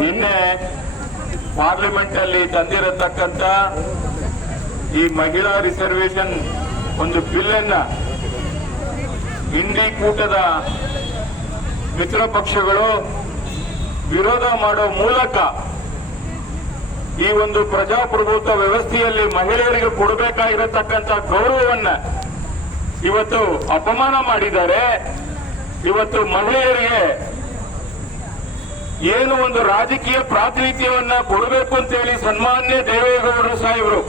ನಿನ್ನೆ ಪಾರ್ಲಿಮೆಂಟ್ ಅಲ್ಲಿ ತಂದಿರತಕ್ಕಂತ ಈ ಮಹಿಳಾ ರಿಸರ್ವೇಶನ್ ಒಂದು ಬಿಲ್ ಅನ್ನ ಇಂಡಿ ಕೂಟದ ಮಿತ್ರ ಪಕ್ಷಗಳು ವಿರೋಧ ಮಾಡೋ ಮೂಲಕ ಈ ಒಂದು ಪ್ರಜಾಪ್ರಭುತ್ವ ವ್ಯವಸ್ಥೆಯಲ್ಲಿ ಮಹಿಳೆಯರಿಗೆ ಕೊಡಬೇಕಾಗಿರತಕ್ಕಂತ ಗೌರವವನ್ನ ಇವತ್ತು ಅಪಮಾನ ಮಾಡಿದ್ದಾರೆ. ಇವತ್ತು ಮಹಿಳೆಯರಿಗೆ ಏನು ಒಂದು ರಾಜಕೀಯ ಪ್ರಾತಿನಿಧ್ಯವನ್ನ ಕೊಡಬೇಕು ಅಂತ ಹೇಳಿ ಸನ್ಮಾನ್ಯ ದೇವೇಗೌಡರು ಸಾಹೇಬರು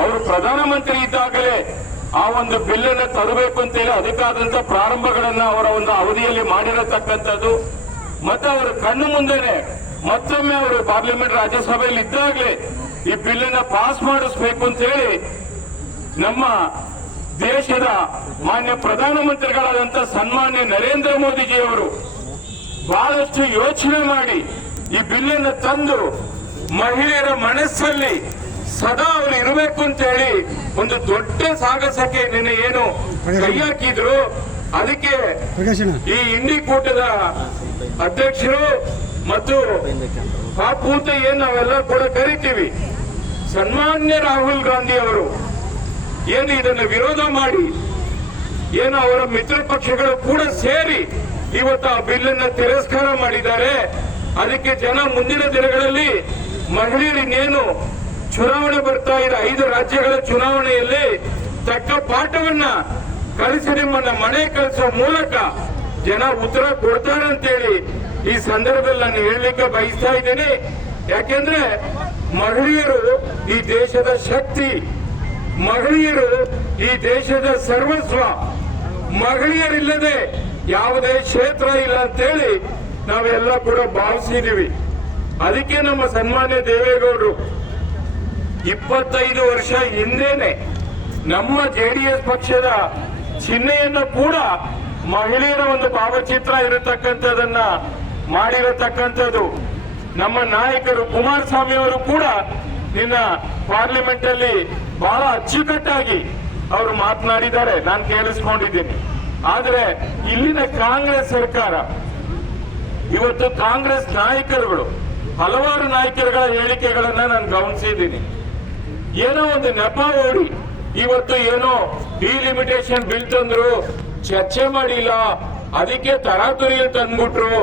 ಅವರು ಪ್ರಧಾನಮಂತ್ರಿ ಇದ್ದಾಗಲೇ ಆ ಒಂದು ಬಿಲ್ ಅನ್ನು ತರಬೇಕು ಅಂತೇಳಿ ಅದಕ್ಕಾದಂತ ಪ್ರಾರಂಭಗಳನ್ನ ಅವರ ಒಂದು ಅವಧಿಯಲ್ಲಿ ಮಾಡಿರತಕ್ಕಂಥದ್ದು. ಮತ್ತೆ ಅವರ ಕಣ್ಣು ಮುಂದೆನೆ ಮತ್ತೊಮ್ಮೆ ಅವರು ಪಾರ್ಲಿಮೆಂಟ್ ರಾಜ್ಯಸಭೆಯಲ್ಲಿ ಇದ್ದಾಗಲೇ ಈ ಬಿಲ್ ಅನ್ನ ಪಾಸ್ ಮಾಡಿಸಬೇಕು ಅಂತ ಹೇಳಿ ನಮ್ಮ ದೇಶದ ಮಾನ್ಯ ಪ್ರಧಾನಮಂತ್ರಿಗಳಾದಂತ ಸನ್ಮಾನ್ಯ ನರೇಂದ್ರ ಮೋದಿಜಿಯವರು ಬಹಳಷ್ಟು ಯೋಚನೆ ಮಾಡಿ ಈ ಬಿಲ್ ಅನ್ನು ತಂದು ಮಹಿಳೆಯರ ಮನಸ್ಸಲ್ಲಿ ಸದಾ ಅವರು ಇರಬೇಕು ಅಂತ ಹೇಳಿ ಒಂದು ದೊಡ್ಡ ಸಾಹಸಕ್ಕೆ ನಿನ್ನೆ ಏನು ಕೈ ಹಾಕಿದ್ರು. ಅದಕ್ಕೆ ಈ ಇಂಡಿ ಕೂಟದ ಅಧ್ಯಕ್ಷರು ಮತ್ತು ಪಾಪು ಅಂತ ಏನ್ ನಾವೆಲ್ಲ ಕೂಡ ಕರಿತೀವಿ ಸನ್ಮಾನ್ಯ ರಾಹುಲ್ ಗಾಂಧಿ ಅವರು ಏನು ಇದನ್ನು ವಿರೋಧ ಮಾಡಿ ಏನು ಅವರ ಮಿತ್ರ ಪಕ್ಷಗಳು ಕೂಡ ಸೇರಿ ಇವತ್ತು ಆ ಬಿಲ್ ಅನ್ನ ತಿರಸ್ಕಾರ ಮಾಡಿದ್ದಾರೆ. ಅದಕ್ಕೆ ಜನ ಮುಂದಿನ ದಿನಗಳಲ್ಲಿ ಮಹಿಳೆಯರಿಗೇನು ಚುನಾವಣೆ ಬರ್ತಾ ಇದೆ 5 ರಾಜ್ಯಗಳ ಚುನಾವಣೆಯಲ್ಲಿ ತಕ್ಕ ಪಾಠವನ್ನ ಕಲಿಸಿ ನಿಮ್ಮನ್ನ ಮನೆ ಕಳಿಸೋ ಮೂಲಕ ಜನ ಉತ್ತರ ಕೊಡ್ತಾರೆ ಅಂತೇಳಿ ಈ ಸಂದರ್ಭದಲ್ಲಿ ನಾನು ಹೇಳಲಿಕ್ಕೆ ಬಯಸ್ತಾ ಇದ್ದೇನೆ. ಯಾಕೆಂದ್ರೆ ಮಹಿಳೆಯರು ಈ ದೇಶದ ಶಕ್ತಿ, ಮಹಿಳೆಯರು ಈ ದೇಶದ ಸರ್ವಸ್ವ, ಮಹಿಳೆಯರಿಲ್ಲದೆ ಯಾವುದೇ ಕ್ಷೇತ್ರ ಇಲ್ಲ ಅಂತೇಳಿ ನಾವೆಲ್ಲ ಕೂಡ ಭಾವಿಸಿದೀವಿ. ಅದಕ್ಕೆ ನಮ್ಮ ಸನ್ಮಾನ್ಯ ದೇವೇಗೌಡರು 25 ವರ್ಷ ಹಿಂದೇನೆ ನಮ್ಮ JDS ಪಕ್ಷದ ಚಿಹ್ನೆಯನ್ನು ಕೂಡ ಮಹಿಳೆಯರ ಒಂದು ಭಾವಚಿತ್ರ ಇರತಕ್ಕಂಥದನ್ನ ಮಾಡಿರತಕ್ಕಂಥದ್ದು. ನಮ್ಮ ನಾಯಕರು ಕುಮಾರಸ್ವಾಮಿ ಅವರು ಕೂಡ ನಿನ್ನ ಪಾರ್ಲಿಮೆಂಟ್ ಅಲ್ಲಿ ಬಹಳ ಅಚ್ಚುಕಟ್ಟಾಗಿ ಅವರು ಮಾತನಾಡಿದ್ದಾರೆ, ನಾನು ಕೇಳಿಸ್ಕೊಂಡಿದ್ದೀನಿ. ಆದ್ರೆ ಇಲ್ಲಿನ ಕಾಂಗ್ರೆಸ್ ಸರ್ಕಾರ ಇವತ್ತು ಕಾಂಗ್ರೆಸ್ ನಾಯಕರುಗಳು ಹಲವಾರು ನಾಯಕರುಗಳ ಹೇಳಿಕೆಗಳನ್ನ ನಾನು ಗಮನಿಸಿದ್ದೀನಿ. ಏನೋ ಒಂದು ನೆಪ ಓಡಿ ಇವತ್ತು ಏನೋ ಡಿಲಿಮಿಟೇಷನ್ ಬಿಲ್ ತಂದ್ರು, ಚರ್ಚೆ ಮಾಡಿಲ್ಲ, ಅದಕ್ಕೆ ತರಾತುರಿಯಲ್ಲಿ ತಂದ್ಬಿಟ್ರು,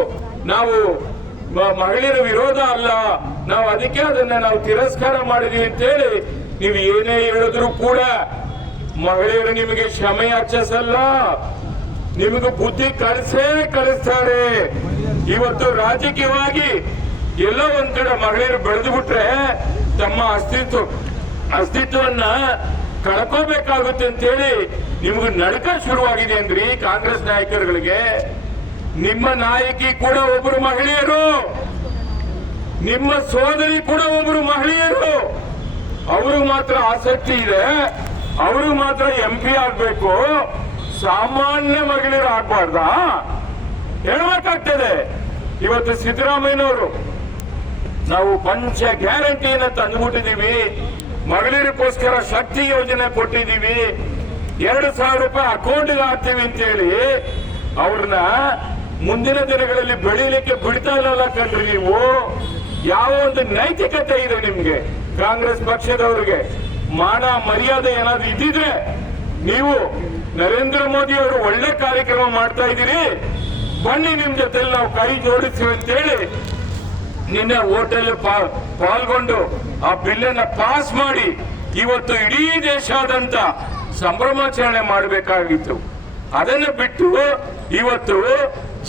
ನಾವು ಮಹಿಳೆಯರ ವಿರೋಧ ಅಲ್ಲ, ನಾವು ಅದಕ್ಕೆ ಅದನ್ನ ನಾವು ತಿರಸ್ಕಾರ ಮಾಡಿದೀವಿ ಅಂತೇಳಿ ನೀವು ಏನೇ ಹೇಳಿದ್ರು ಕೂಡ ಮಹಿಳೆಯರು ನಿಮಗೆ ಕ್ಷಮೆ ಯಾಚಿಸಲ್ಲ, ನಿಮಗೆ ಬುದ್ಧಿ ಕಳಿಸ್ತಾರೆ. ಇವತ್ತು ರಾಜಕೀಯವಾಗಿ ಎಲ್ಲೋ ಒಂದ್ ಕಡೆ ಮಹಿಳೆಯರು ಬೆಳೆದು ಬಿಟ್ರೆ ತಮ್ಮ ಅಸ್ತಿತ್ವವನ್ನ ಕಳ್ಕೋಬೇಕಾಗುತ್ತೆ ಅಂತೇಳಿ ನಿಮ್ಗೆ ನಡಕ ಶುರುವಾಗಿದೆ ಅಂದ್ರಿ ಕಾಂಗ್ರೆಸ್ ನಾಯಕರುಗಳಿಗೆ. ನಿಮ್ಮ ನಾಯಕಿ ಕೂಡ ಒಬ್ಬರು ಮಹಿಳೆಯರು, ನಿಮ್ಮ ಸೋದರಿ ಕೂಡ ಒಬ್ಬರು ಮಹಿಳೆಯರು. ಅವರು ಮಾತ್ರ ಆಸಕ್ತಿ ಇದೆ, ಅವರು ಮಾತ್ರ MP ಆಗ್ಬೇಕು, ಸಾಮಾನ್ಯ ಮಹಿಳೆಯರು ಆಗ್ಬಾರ್ದಾ? ಹೇಳ್ಬೇಕಾಗ್ತದೆ. ಇವತ್ತು ಸಿದ್ದರಾಮಯ್ಯನವರು ನಾವು ಪಂಚ ಗ್ಯಾರಂಟಿಯನ್ನ ತಂದುಬಿಟ್ಟಿದೀವಿ, ಮಹಿಳೆಯರಿಗೋಸ್ಕರ ಶಕ್ತಿ ಯೋಜನೆ ಕೊಟ್ಟಿದ್ದೀವಿ, 2,000 ರೂಪಾಯಿ ಅಕೌಂಟ್ಗೆ ಹಾಕ್ತೀವಿ ಅಂತೇಳಿ ಅವ್ರನ್ನ ಮುಂದಿನ ದಿನಗಳಲ್ಲಿ ಬೆಳೀಲಿಕ್ಕೆ ಬಿಡ್ತಾ ಇಲ್ಲ ಕಣ್ರಿ ನೀವು. ಯಾವ ಒಂದು ನೈತಿಕತೆ ಇದೆ ನಿಮ್ಗೆ? ಕಾಂಗ್ರೆಸ್ ಪಕ್ಷದವ್ರಿಗೆ ಮಾನ ಮರ್ಯಾದೆ ಏನಾದ್ರು ಇದ್ದಿದ್ರೆ ನೀವು ನರೇಂದ್ರ ಮೋದಿ ಅವರು ಒಳ್ಳೆ ಕಾರ್ಯಕ್ರಮ ಮಾಡ್ತಾ ಇದ್ದೀರಿ, ಬನ್ನಿ ನಿಮ್ ಜೊತೆಲಿ ನಾವು ಕೈ ಜೋಡಿಸ್ತೀವಿ ಅಂತೇಳಿ ನಿನ್ನೆ ಹೋಟೆಲ್ ಪಾಲ್ಗೊಂಡು ಆ ಬಿಲ್ ಅನ್ನ ಪಾಸ್ ಮಾಡಿ ಇವತ್ತು ಇಡೀ ದೇಶಾದ್ಯಂತ ಸಂಭ್ರಮಾಚರಣೆ ಮಾಡಬೇಕಾಗಿತ್ತು. ಅದನ್ನ ಬಿಟ್ಟು ಇವತ್ತು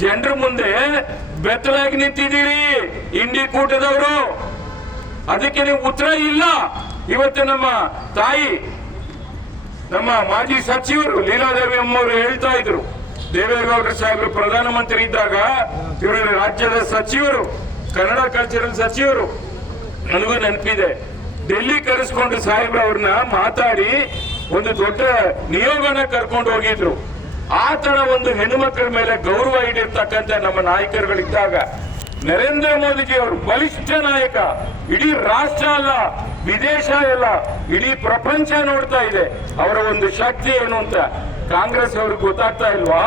ಜನರ ಮುಂದೆ ಬೆತ್ತಲಾಗಿ ನಿಂತಿದ್ದೀರಿ ಇಂಡಿ ಕೂಟದವರು. ಅದಕ್ಕೆ ನೀವು ಉತ್ತರ ಇಲ್ಲ. ಇವತ್ತು ನಮ್ಮ ತಾಯಿ, ನಮ್ಮ ಮಾಜಿ ಸಚಿವರು ಲೀಲಾದೇವಿ ಅಮ್ಮವರು ಹೇಳ್ತಾ ಇದ್ರು, ದೇವೇಗೌಡರು ಸಾಹೇಬರು ಪ್ರಧಾನಮಂತ್ರಿ ಇದ್ದಾಗ ಇವರು ರಾಜ್ಯದ ಸಚಿವರು, ಕನ್ನಡ ಕಲ್ಚರಲ್ ಸಚಿವರು, ನನಗೂ ನೆನಪಿದೆ, ಡೆಲ್ಲಿ ಕರೆಸ್ಕೊಂಡು ಸಾಹೇಬ್ರ ಅವ್ರನ್ನ ಮಾತಾಡಿ ಒಂದು ದೊಡ್ಡ ನಿಯೋಗನ ಕರ್ಕೊಂಡು ಹೋಗಿದ್ರು. ಆ ತರ ಒಂದು ಹೆಣ್ಣು ಮಕ್ಕಳ ಮೇಲೆ ಗೌರವ ಇಟ್ಟಿರ್ತಕ್ಕಂಥ ನಮ್ಮ ನಾಯಕರುಗಳಿದ್ದಾಗ ನರೇಂದ್ರ ಮೋದಿಜಿ ಅವರು ಬಲಿಷ್ಠ ನಾಯಕ, ಇಡೀ ರಾಷ್ಟ್ರ ಅಲ್ಲ ವಿದೇಶ ಎಲ್ಲ ಇಡೀ ಪ್ರಪಂಚ ನೋಡ್ತಾ ಇದೆ ಅವರ ಒಂದು ಶಕ್ತಿ ಏನು ಅಂತ. ಕಾಂಗ್ರೆಸ್ ಅವ್ರಿಗೆ ಗೊತ್ತಾಗ್ತಾ ಇಲ್ವಾ?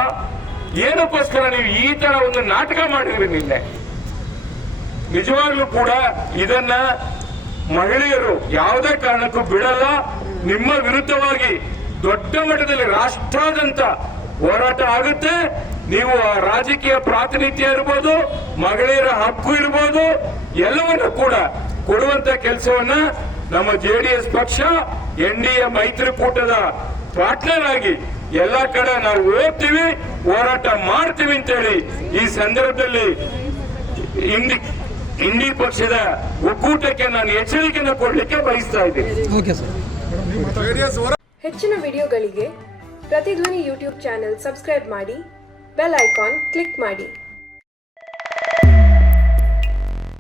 ಏನಕ್ಕೋಸ್ಕರ ನೀವು ಈ ತರ ಒಂದು ನಾಟಕ ಮಾಡಿದ್ರಿ ನಿನ್ನೆ? ನಿಜವಾಗ್ಲೂ ಕೂಡ ಇದನ್ನ ಮಹಿಳೆಯರು ಯಾವುದೇ ಕಾರಣಕ್ಕೂ ಬಿಡಲ್ಲ. ನಿಮ್ಮ ವಿರುದ್ಧವಾಗಿ ದೊಡ್ಡ ಮಟ್ಟದಲ್ಲಿ ರಾಷ್ಟ್ರಾದ್ಯಂತ ಹೋರಾಟ ಆಗುತ್ತೆ. ನೀವು ರಾಜಕೀಯ ಪ್ರಾತಿನಿಧ್ಯ ಇರ್ಬೋದು, ಮಹಿಳೆಯರ ಹಕ್ಕು ಇರ್ಬೋದು, ಎಲ್ಲವನ್ನೂ ಕೂಡ ಕೊಡುವಂತ ಕೆಲಸವನ್ನ ನಮ್ಮ ಜೆಡಿಎಸ್ ಪಕ್ಷ NDA ಮೈತ್ರಿಕೂಟದ ಪಾರ್ಟ್ನರ್ ಆಗಿ ಎಲ್ಲಾ ಕಡೆ ನಾವು ಹೋಗ್ತೀವಿ, ಹೋರಾಟ ಮಾಡ್ತೀವಿ ಅಂತೇಳಿ ಈ ಸಂದರ್ಭದಲ್ಲಿ ಇಂಡಿ ಪಕ್ಷದ ಒಕ್ಕೂಟಕ್ಕೆ ನಾನು ಎಚ್ಚರಿಕೆಯನ್ನು ಕೊಡ್ಲಿಕ್ಕೆ ಬಯಸ್ತಾ ಇದ್ದೀನಿ. ಹೆಚ್ಚಿನ ವಿಡಿಯೋಗಳಿಗೆ ಪ್ರತಿಧ್ವನಿ ಯೂಟ್ಯೂಬ್ ಚಾನೆಲ್ ಸಬ್ಸ್ಕ್ರೈಬ್ ಮಾಡಿ, ಬೆಲ್ ಐಕಾನ್ ಕ್ಲಿಕ್ ಮಾಡಿ.